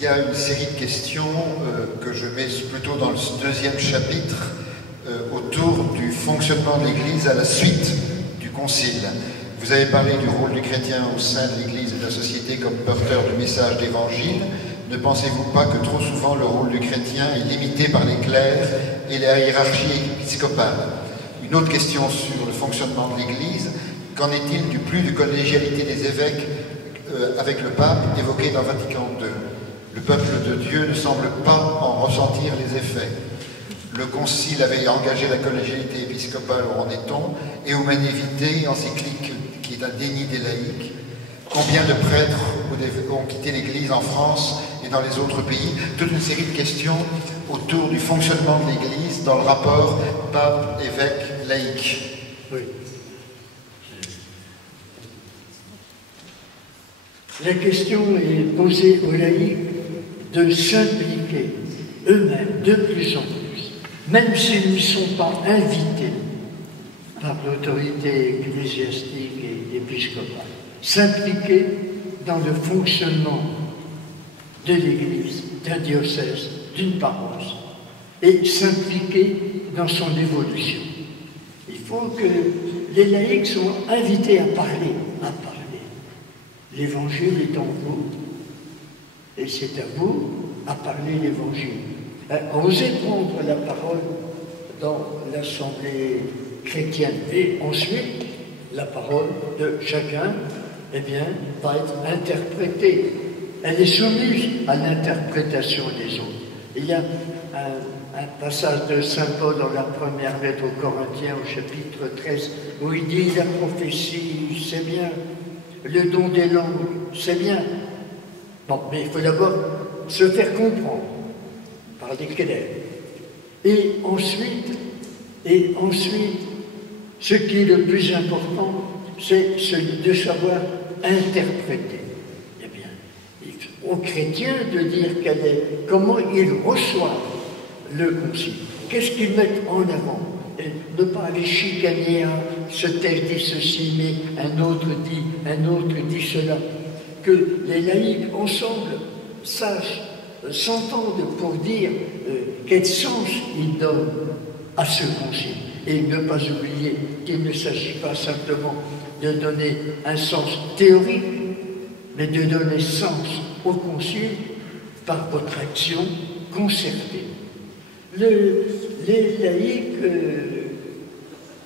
Il y a une série de questions que je mets plutôt dans le deuxième chapitre autour du fonctionnement de l'Église à la suite du Concile. Vous avez parlé du rôle du chrétien au sein de l'Église et de la société comme porteur du message d'Évangile. Ne pensez-vous pas que trop souvent le rôle du chrétien est limité par les clercs et la hiérarchie épiscopale? Une autre question sur le fonctionnement de l'Église. Qu'en est-il du plus de collégialité des évêques avec le pape évoqué dans Vatican II? Le peuple de Dieu ne semble pas en ressentir les effets. Le Concile avait engagé la collégialité épiscopale, où en est-on? Et Humanae Vitae, encyclique qui est un déni des laïcs. Combien de prêtres ont quitté l'Église en France et dans les autres pays? Toute une série de questions autour du fonctionnement de l'Église dans le rapport pape, évêque, laïc. Oui. La question est posée aux laïcs de s'impliquer eux-mêmes de plus en plus, même s'ils ne sont pas invités par l'autorité ecclésiastique et épiscopale, s'impliquer dans le fonctionnement de l'Église, d'un diocèse, d'une paroisse, et s'impliquer dans son évolution. Il faut que les laïcs soient invités à parler. L'Évangile est en vous, et c'est à vous à parler l'Évangile. Osez prendre la parole dans l'Assemblée chrétienne, et ensuite, la parole de chacun, eh bien, va être interprétée. Elle est soumise à l'interprétation des autres. Il y a un passage de saint Paul dans la première lettre aux Corinthiens, au chapitre 13, où il dit « La prophétie, c'est bien. Le don des langues, c'est bien. Bon, mais il faut d'abord se faire comprendre par les clairs. Et ensuite, ce qui est le plus important, c'est de savoir interpréter. Eh bien, aux chrétiens de dire comment ils reçoivent le concile. Qu'est-ce qu'ils mettent en avant? Et ne pas aller chicaner, ce texte dit ceci, mais un autre dit cela. Que les laïcs ensemble sachent, s'entendent pour dire quel sens ils donnent à ce concile. Et ne pas oublier qu'il ne s'agit pas simplement de donner un sens théorique, mais de donner sens au concile par votre action concertée. Les laïcs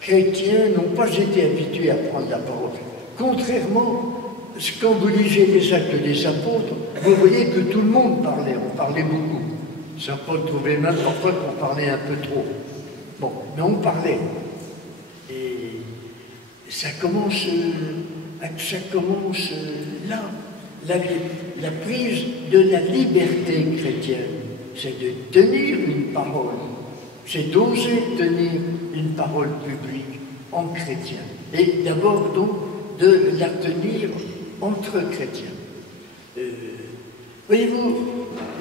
chrétiens n'ont pas été habitués à prendre la parole. Contrairement, quand vous lisez les actes des apôtres, vous voyez que tout le monde parlait, on parlait beaucoup. Saint Paul trouvait même parfois qu'on parlait un peu trop. Bon, mais on parlait. Et ça commence là. La prise de la liberté chrétienne, c'est de tenir une parole. C'est d'oser tenir une parole publique en chrétien. Et d'abord, donc, de la tenir entre chrétiens. Voyez-vous,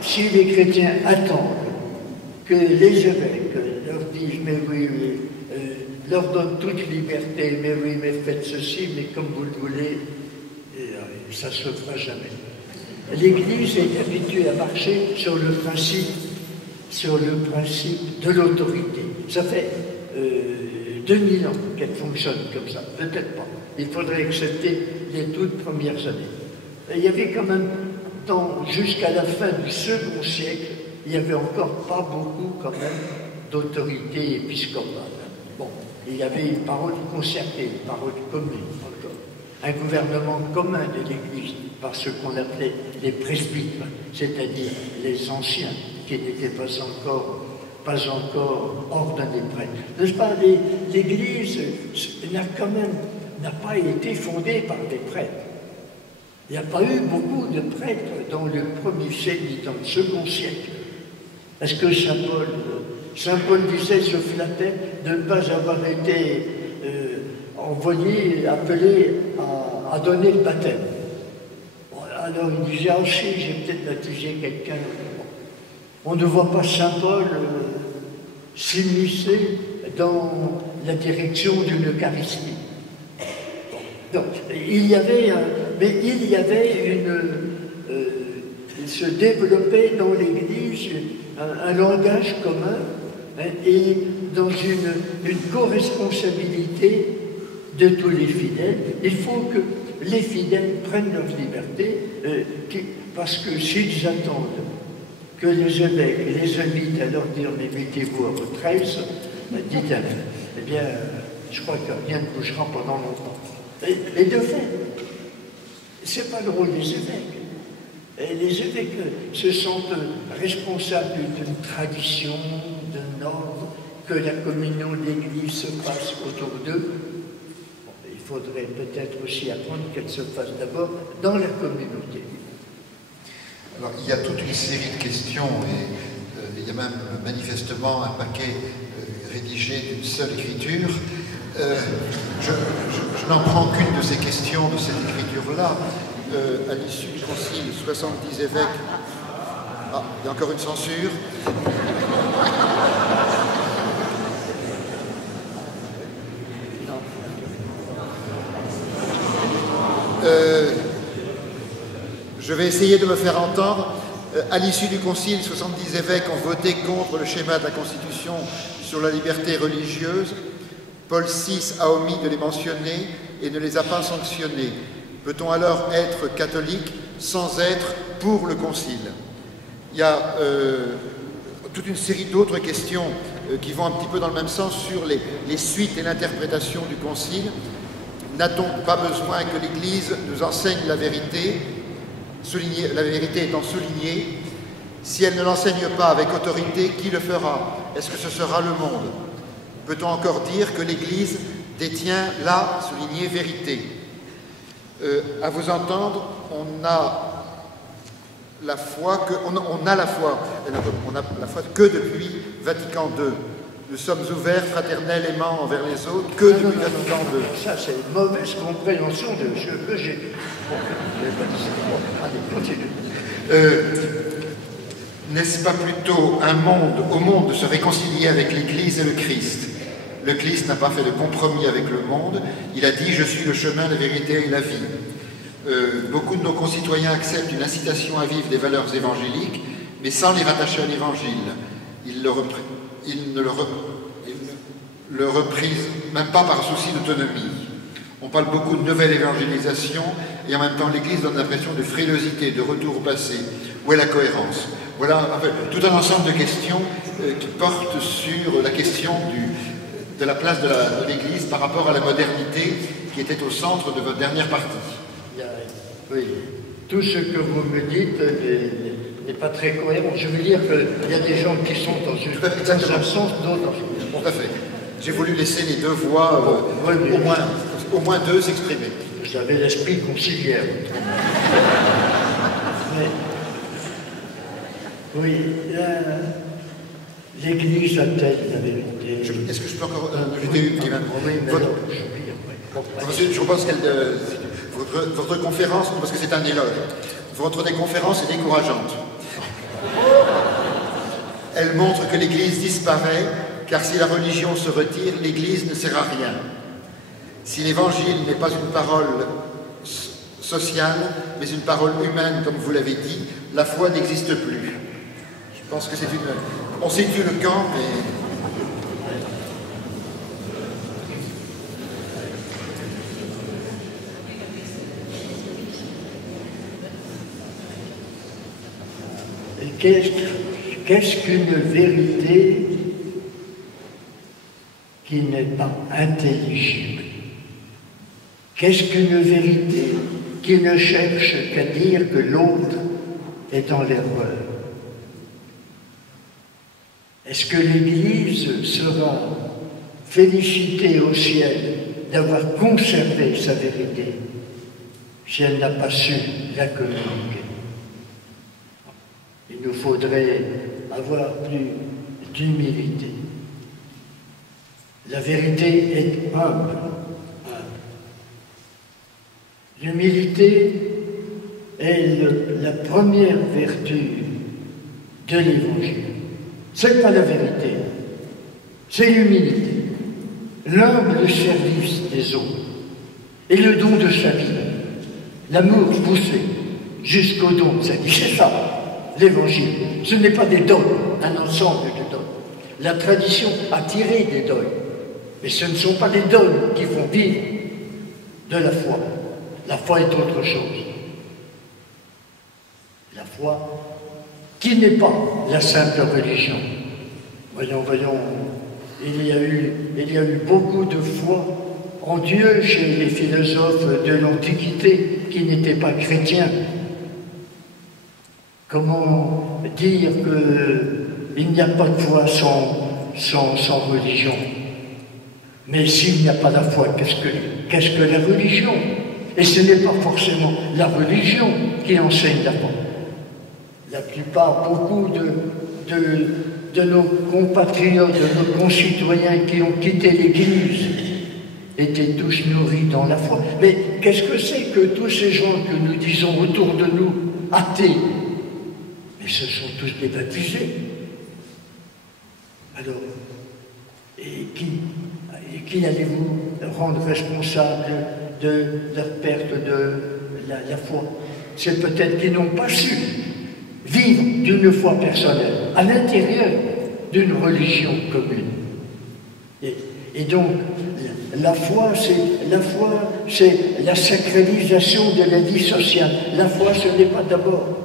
si les chrétiens attendent que les évêques leur disent « mais oui, leur donnent toute liberté, mais oui, mais faites ceci, mais comme vous le voulez », ça ne se fera jamais. L'Église est habituée à marcher sur le principe de l'autorité. Ça fait 2000 ans qu'elle fonctionne comme ça, peut-être pas. Il faudrait accepter les toutes premières années. Il y avait quand même, jusqu'à la fin du second siècle, il n'y avait encore pas beaucoup quand même d'autorité épiscopale. Bon, il y avait une parole concertée, une parole commune encore. Un gouvernement commun de l'Église par ce qu'on appelait les presbytres, c'est-à-dire les anciens qui n'étaient pas encore ordonnés prêtres. N'est-ce pas? L'Église n'a pas été fondée par des prêtres. Il n'y a pas eu beaucoup de prêtres dans le premier siècle ni dans le second siècle. Est-ce que Saint Paul disait, se flattait de ne pas avoir été appelé à donner le baptême. Bon, alors il disait, ah si, j'ai peut-être baptisé quelqu'un. On ne voit pas Saint Paul s'immiscer dans la direction d'une Eucharistie. Donc, il y avait se développait dans l'Église un langage commun, hein, et dans une co-responsabilité de tous les fidèles. Il faut que les fidèles prennent leur liberté, parce que s'ils attendent que les évêques les invitent à leur dire « mais mettez-vous à votre aise », dites eh bien, je crois que rien ne bougera pendant longtemps. Et de fait, ce n'est pas le rôle des évêques. Et les évêques se sentent responsables d'une tradition, d'un ordre, que la communion de l'Église se fasse autour d'eux. Bon, il faudrait peut-être aussi apprendre qu'elle se fasse d'abord dans la communauté. Alors, il y a toute une série de questions, et il y a même manifestement un paquet rédigé d'une seule écriture. Je n'en prends qu'une de ces questions, de cette écriture-là. À l'issue du concile, 70 évêques... Ah, il y a encore une censure. Je vais essayer de me faire entendre. À l'issue du concile, 70 évêques ont voté contre le schéma de la Constitution sur la liberté religieuse. Paul VI a omis de les mentionner et ne les a pas sanctionnés. Peut-on alors être catholique sans être pour le concile? Il y a toute une série d'autres questions qui vont un petit peu dans le même sens sur les suites et l'interprétation du concile. N'a-t-on pas besoin que l'Église nous enseigne la vérité, la vérité étant soulignée? Si elle ne l'enseigne pas avec autorité, qui le fera? Est-ce que ce sera le monde? Peut-on encore dire que l'Église détient la, soulignée, vérité? À vous entendre, on a la foi que depuis Vatican II. Nous sommes ouverts, fraternels, aimants envers les autres, que depuis Vatican II. Ça, c'est une mauvaise compréhension de ce que j'ai. Allez, continue. N'est-ce pas plutôt au monde de se réconcilier avec l'Église et le Christ? Le Christ n'a pas fait de compromis avec le monde. Il a dit « Je suis le chemin, la vérité et la vie ». Beaucoup de nos concitoyens acceptent une incitation à vivre des valeurs évangéliques, mais sans les rattacher à l'Évangile. Ils ne le reprisent même pas par souci d'autonomie. On parle beaucoup de nouvelle évangélisation, et en même temps l'Église donne l'impression de frilosité, de retour au passé. Où est la cohérence? Voilà tout un ensemble de questions qui portent sur la question de la place de l'Église par rapport à la modernité qui était au centre de votre dernière partie. Oui, tout ce que vous me dites n'est pas très cohérent. Je veux dire qu'il y a des gens qui sont dans un sens, d'autres dans un sens. Tout à fait. J'ai voulu laisser les deux voix, au moins deux, s'exprimer. Vous avez l'esprit conciliaire. Mais, oui, l'Église a-t-elle la vérité? Est-ce que je peux encore ajouter je pense que votre conférence, parce que c'est un éloge, votre conférence est décourageante. Elle montre que l'Église disparaît, car si la religion se retire, l'Église ne sert à rien. Si l'Évangile n'est pas une parole sociale, mais une parole humaine, comme vous l'avez dit, la foi n'existe plus. Je pense que c'est on situe le camp, mais... Qu'est-ce qu'une vérité qui n'est pas intelligible? Qu'est-ce qu'une vérité qui ne cherche qu'à dire que l'autre est dans l'erreur? Est-ce que l'Église sera félicitée au ciel d'avoir conservé sa vérité si elle n'a pas su la communiquer? Il nous faudrait avoir plus d'humilité. La vérité est humble. L'humilité est la première vertu de l'Évangile. Ce n'est pas la vérité, c'est l'humilité, l'humble service des autres et le don de sa vie, l'amour poussé jusqu'au don de sa vie. C'est ça. l'évangile. Ce n'est pas des dogmes, un ensemble de dogmes. La tradition a tiré des dogmes, mais ce ne sont pas des dogmes qui font vivre de la foi. La foi est autre chose. La foi qui n'est pas la simple religion. Voyons, il y a eu beaucoup de foi en Dieu chez les philosophes de l'Antiquité qui n'étaient pas chrétiens. Comment dire qu'il n'y a pas de foi sans religion? Mais s'il n'y a pas la foi, qu'est-ce que la religion? Et ce n'est pas forcément la religion qui enseigne la foi. La plupart, beaucoup de nos compatriotes, de nos concitoyens qui ont quitté l'Église étaient tous nourris dans la foi. Mais qu'est-ce que c'est que tous ces gens que nous disons autour de nous, athées? Mais ce sont tous des baptisés. Alors, et qui allez-vous rendre responsable de leur perte de la foi? C'est peut-être qu'ils n'ont pas su vivre d'une foi personnelle à l'intérieur d'une religion commune. Et donc, la foi, c'est la sacralisation de la vie sociale. La foi, ce n'est pas d'abord...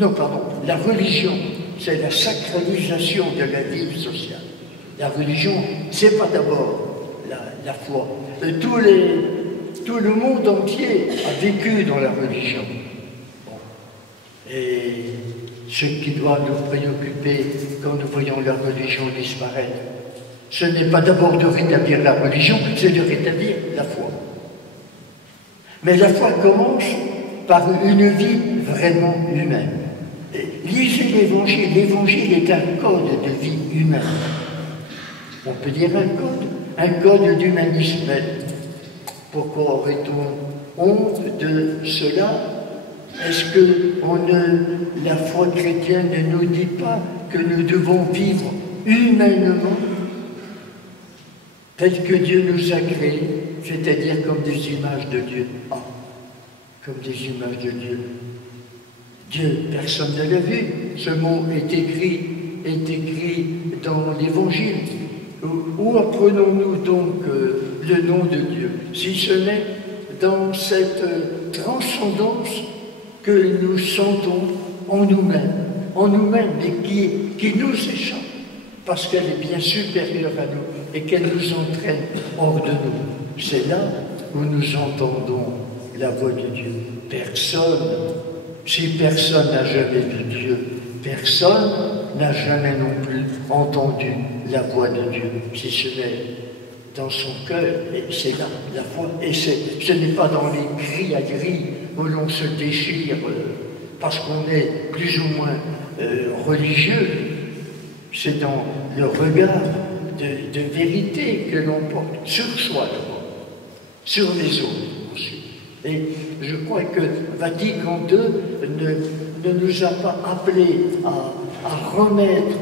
Non, pardon. La religion, c'est la sacralisation de la vie sociale. La religion, c'est pas d'abord la foi. Tout le monde entier a vécu dans la religion. Bon. Et ce qui doit nous préoccuper quand nous voyons la religion disparaître, ce n'est pas d'abord de rétablir la religion, c'est de rétablir la foi. Mais la foi commence par une vie vraiment humaine. Lisez l'Évangile. L'Évangile est un code de vie humaine. On peut dire un code d'humanisme. Pourquoi aurait-on honte de cela? Est-ce que la foi chrétienne ne nous dit pas que nous devons vivre humainement tel que Dieu nous a créés, c'est-à-dire comme des images de Dieu? Comme des images de Dieu. Dieu, personne ne l'a vu. Ce mot est écrit dans l'Évangile. Où apprenons-nous donc le nom de Dieu, si ce n'est dans cette transcendance que nous sentons en nous-mêmes, mais qui nous échappe, parce qu'elle est bien supérieure à nous et qu'elle nous entraîne hors de nous. C'est là où nous entendons la voix de Dieu. Si personne n'a jamais vu Dieu, personne n'a jamais non plus entendu la voix de Dieu, si ce n'est dans son cœur, et c'est là la foi. Et ce n'est pas dans les criailleries où l'on se déchire parce qu'on est plus ou moins religieux, c'est dans le regard de vérité que l'on porte sur soi d'abord, sur les autres ensuite. Et je crois que Vatican II ne nous a pas appelés à remettre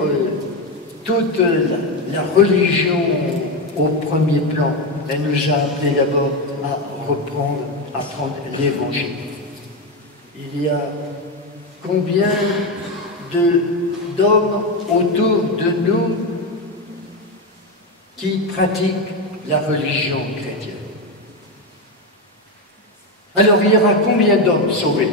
toute la religion au premier plan. Elle nous a appelés d'abord à prendre l'Évangile. Il y a combien d'hommes autour de nous qui pratiquent la religion chrétienne? Alors il y aura combien d'hommes sauvés?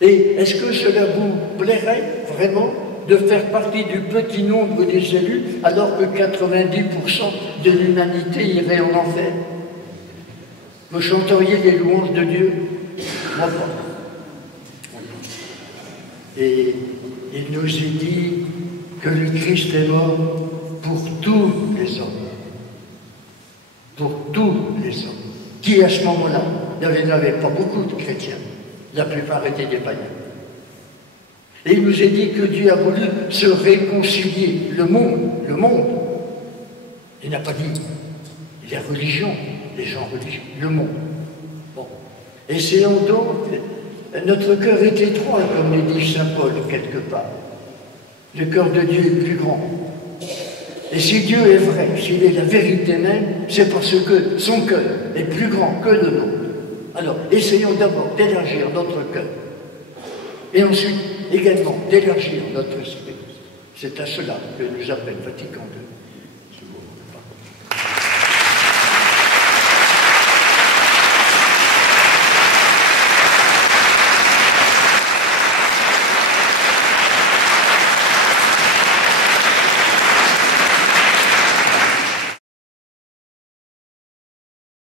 Et est-ce que cela vous plairait vraiment de faire partie du petit nombre des élus alors que 90% de l'humanité irait en enfer? Vous chanteriez les louanges de Dieu? Moi pas. Et il nous est dit que le Christ est mort pour tous les hommes. Pour tous les hommes. Qui à ce moment-là, il n'y avait pas beaucoup de chrétiens. La plupart étaient des païens. Et il nous est dit que Dieu a voulu se réconcilier. Le monde. Il n'a pas dit les religions, les gens religieux, le monde. Bon. Essayons donc, notre cœur est étroit, comme le dit saint Paul quelque part. Le cœur de Dieu est plus grand. Et si Dieu est vrai, s'il est la vérité même, c'est parce que son cœur est plus grand que le nôtre. Alors, essayons d'abord d'élargir notre cœur Et ensuite, également, d'élargir notre esprit. C'est à cela que nous appelle Vatican II.